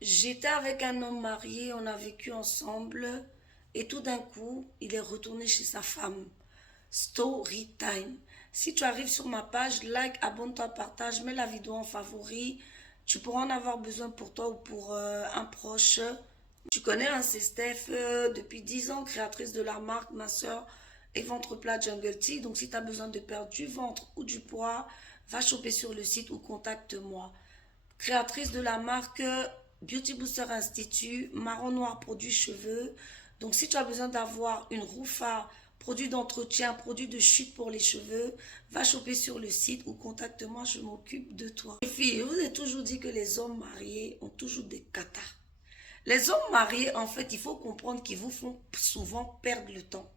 J'étais avec un homme marié, on a vécu ensemble et tout d'un coup, il est retourné chez sa femme. Story time. Si tu arrives sur ma page, like, abonne-toi, partage, mets la vidéo en favori. Tu pourras en avoir besoin pour toi ou pour un proche. Tu connais, hein, c'est Steph, depuis 10 ans, créatrice de la marque, ma soeur et ventre plat Jungle Tea. Donc si tu as besoin de perdre du ventre ou du poids, va choper sur le site ou contacte-moi. Créatrice de la marque Beauty Booster Institute, marron noir produit cheveux. Donc si tu as besoin d'avoir une roufa, produit d'entretien, produit de chute pour les cheveux, va choper sur le site ou contacte-moi, je m'occupe de toi. Les filles, je vous ai toujours dit que les hommes mariés ont toujours des catas. Les hommes mariés, en fait, il faut comprendre qu'ils vous font souvent perdre le temps.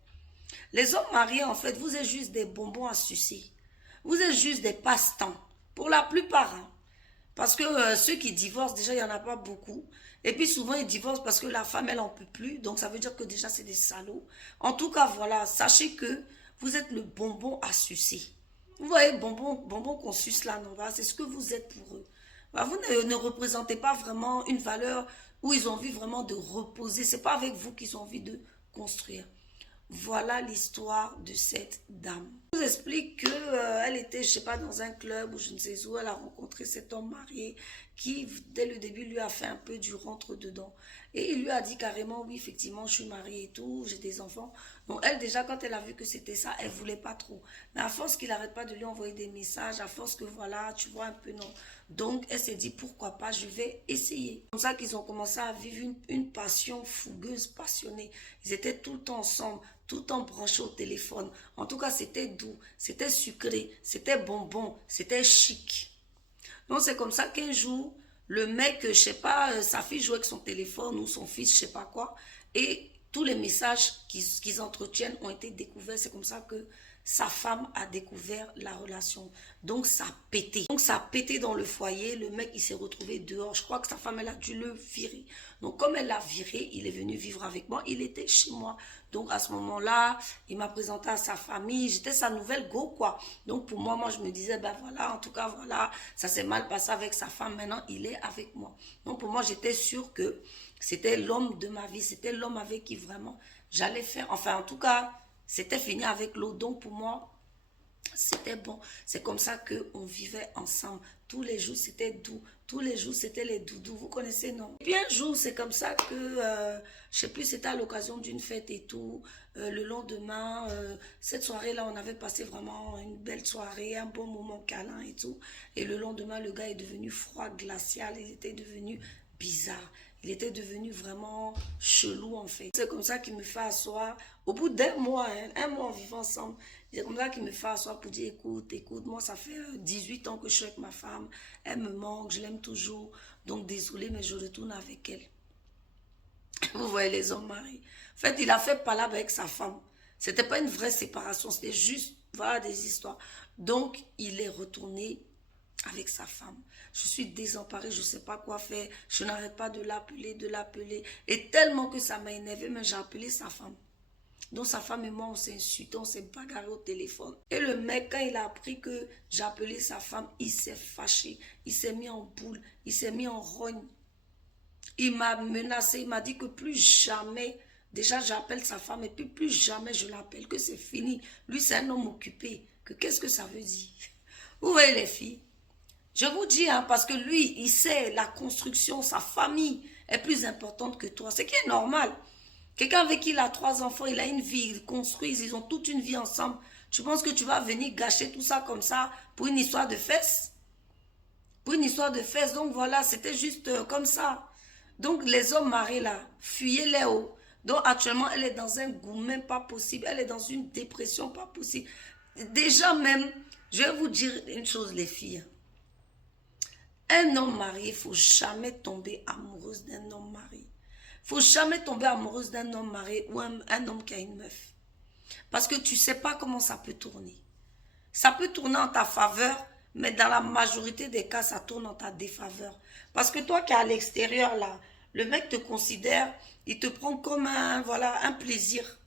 Les hommes mariés, en fait, vous êtes juste des bonbons à sucer. Vous êtes juste des passe-temps. Pour la plupart, hein. Parce que ceux qui divorcent, déjà, il n'y en a pas beaucoup. Et puis souvent, ils divorcent parce que la femme, elle n'en peut plus. Donc, ça veut dire que déjà, c'est des salauds. En tout cas, voilà, sachez que vous êtes le bonbon à sucer. Vous voyez, bonbon qu'on suce là, non, c'est ce que vous êtes pour eux. Voilà, vous ne représentez pas vraiment une valeur où ils ont envie vraiment de reposer. C'est pas avec vous qu'ils ont envie de construire. Voilà l'histoire de cette dame. Je vous explique que elle était, je sais pas, dans un club ou je ne sais où, elle a rencontré cet homme marié qui, dès le début, lui a fait un peu du rentre-dedans. Et il lui a dit carrément, oui, effectivement, je suis mariée et tout, j'ai des enfants. Donc elle, déjà, quand elle a vu que c'était ça, elle voulait pas trop. Mais à force qu'il n'arrête pas de lui envoyer des messages, à force que voilà, tu vois un peu non. Donc elle s'est dit, pourquoi pas, je vais essayer. C'est comme ça qu'ils ont commencé à vivre une passion fougueuse, passionnée. Ils étaient tout le temps ensemble, tout le temps branchés au téléphone. En tout cas, c'était doux, c'était sucré, c'était bonbon, c'était chic. Donc c'est comme ça qu'un jour, le mec, je sais pas, sa fille jouait avec son téléphone ou son fils, je sais pas quoi, et tous les messages qu'ils entretiennent ont été découverts. C'est comme ça que sa femme a découvert la relation. Donc ça a pété. Donc ça a pété dans le foyer. Le mec, il s'est retrouvé dehors. Je crois que sa femme, elle a dû le virer. Donc comme elle l'a viré, il est venu vivre avec moi. Il était chez moi. Donc à ce moment-là, il m'a présenté à sa famille. J'étais sa nouvelle go, quoi. Donc pour moi, je me disais, ben voilà, en tout cas, voilà, ça s'est mal passé avec sa femme. Maintenant, il est avec moi. Donc pour moi, j'étais sûre que c'était l'homme de ma vie. C'était l'homme avec qui vraiment j'allais faire. Enfin, en tout cas, c'était fini avec l'eau. Donc pour moi, c'était bon. C'est comme ça qu'on vivait ensemble. Tous les jours, c'était doux. Tous les jours, c'était les doudous. Vous connaissez, non? Et puis un jour, c'est comme ça que, je sais plus, c'était à l'occasion d'une fête et tout. Le lendemain, cette soirée-là, on avait passé vraiment une belle soirée, un bon moment câlin et tout. Et le lendemain, le gars est devenu froid, glacial. Il était devenu bizarre. Il était devenu vraiment chelou en fait. C'est comme ça qu'il me fait asseoir. Au bout d'un mois, hein, un mois en vivant ensemble, c'est comme ça qu'il me fait asseoir pour dire écoute, moi ça fait 18 ans que je suis avec ma femme. Elle me manque, je l'aime toujours. Donc désolé, mais je retourne avec elle. Vous voyez les hommes mariés. En fait, il a fait palabre avec sa femme. C'était pas une vraie séparation, c'était juste, voilà, des histoires. Donc, il est retourné avec sa femme. Je suis désemparée, je ne sais pas quoi faire. Je n'arrête pas de l'appeler, de l'appeler. Et tellement que ça m'a énervé, mais j'ai appelé sa femme. Donc sa femme et moi, on s'est insultés, on s'est bagarré au téléphone. Et le mec, quand il a appris que j'ai appelé sa femme, il s'est fâché. Il s'est mis en boule, il s'est mis en rogne. Il m'a menacé, il m'a dit que plus jamais, déjà j'appelle sa femme et puis plus jamais je l'appelle, que c'est fini. Lui, c'est un homme occupé. Que qu'est-ce que ça veut dire? Vous voyez les filles? Je vous dis, hein, parce que lui, il sait la construction, sa famille est plus importante que toi. Ce qui est normal. Quelqu'un avec qui il a 3 enfants, il a une vie, ils construisent, ils ont toute une vie ensemble. Tu penses que tu vas venir gâcher tout ça comme ça pour une histoire de fesses? Pour une histoire de fesses, donc voilà, c'était juste comme ça. Donc les hommes mariés là, fuyez-les haut. Donc actuellement, elle est dans un goût même pas possible. Elle est dans une dépression pas possible. Déjà même, je vais vous dire une chose les filles. Un homme marié, il ne faut jamais tomber amoureuse d'un homme marié. Il ne faut jamais tomber amoureuse d'un homme marié ou un homme qui a une meuf. Parce que tu ne sais pas comment ça peut tourner. Ça peut tourner en ta faveur, mais dans la majorité des cas, ça tourne en ta défaveur. Parce que toi qui es à l'extérieur, là, le mec te considère, il te prend comme voilà, un plaisir.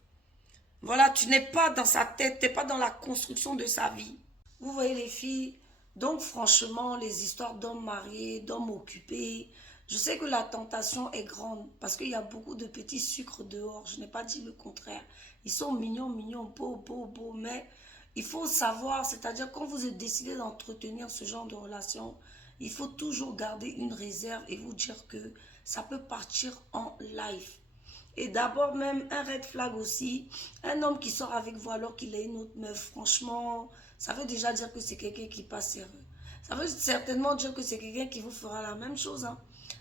Voilà, tu n'es pas dans sa tête, tu n'es pas dans la construction de sa vie. Vous voyez les filles? Donc franchement, les histoires d'hommes mariés, d'hommes occupés, Je sais que la tentation est grande parce qu'il y a beaucoup de petits sucres dehors. Je n'ai pas dit le contraire. Ils sont mignons, mignons, beaux, beaux, beaux, mais il faut savoir, c'est-à-dire quand vous êtes décidé d'entretenir ce genre de relation, il faut toujours garder une réserve et vous dire que ça peut partir en live. Et d'abord même, un red flag aussi, un homme qui sort avec vous alors qu'il a une autre meuf, franchement, ça veut déjà dire que c'est quelqu'un qui passe sérieux. Ça veut certainement dire que c'est quelqu'un qui vous fera la même chose. Hein.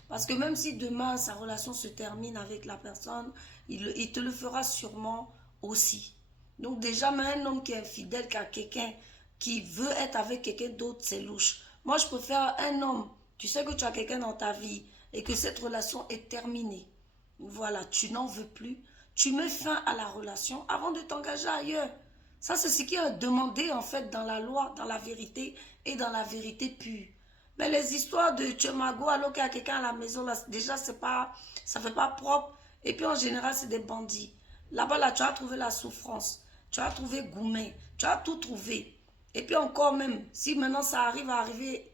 Parce que même si demain sa relation se termine avec la personne, il te le fera sûrement aussi. Donc déjà, même un homme qui est infidèle qu'à quelqu'un qui veut être avec quelqu'un d'autre, c'est louche. Moi, je préfère un homme, tu sais que tu as quelqu'un dans ta vie et que cette relation est terminée. Voilà, tu n'en veux plus. Tu mets fin à la relation avant de t'engager ailleurs. Ça, c'est ce qui est demandé en fait dans la loi, dans la vérité et dans la vérité pure. Mais les histoires de Tchemago alors qu'il y a quelqu'un à la maison, là, déjà, c'est pas, ça fait pas propre. Et puis en général, c'est des bandits. Là-bas, là, tu as trouvé la souffrance. Tu as trouvé Goumet. Tu as tout trouvé. Et puis encore même, si maintenant ça arrive à arriver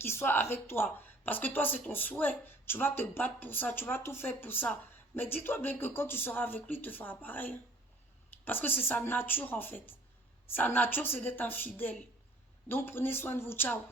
qu'il soit avec toi. Parce que toi, c'est ton souhait. Tu vas te battre pour ça. Tu vas tout faire pour ça. Mais dis-toi bien que quand tu seras avec lui, il te fera pareil. Parce que c'est sa nature, en fait. Sa nature, c'est d'être infidèle. Donc, prenez soin de vous. Ciao.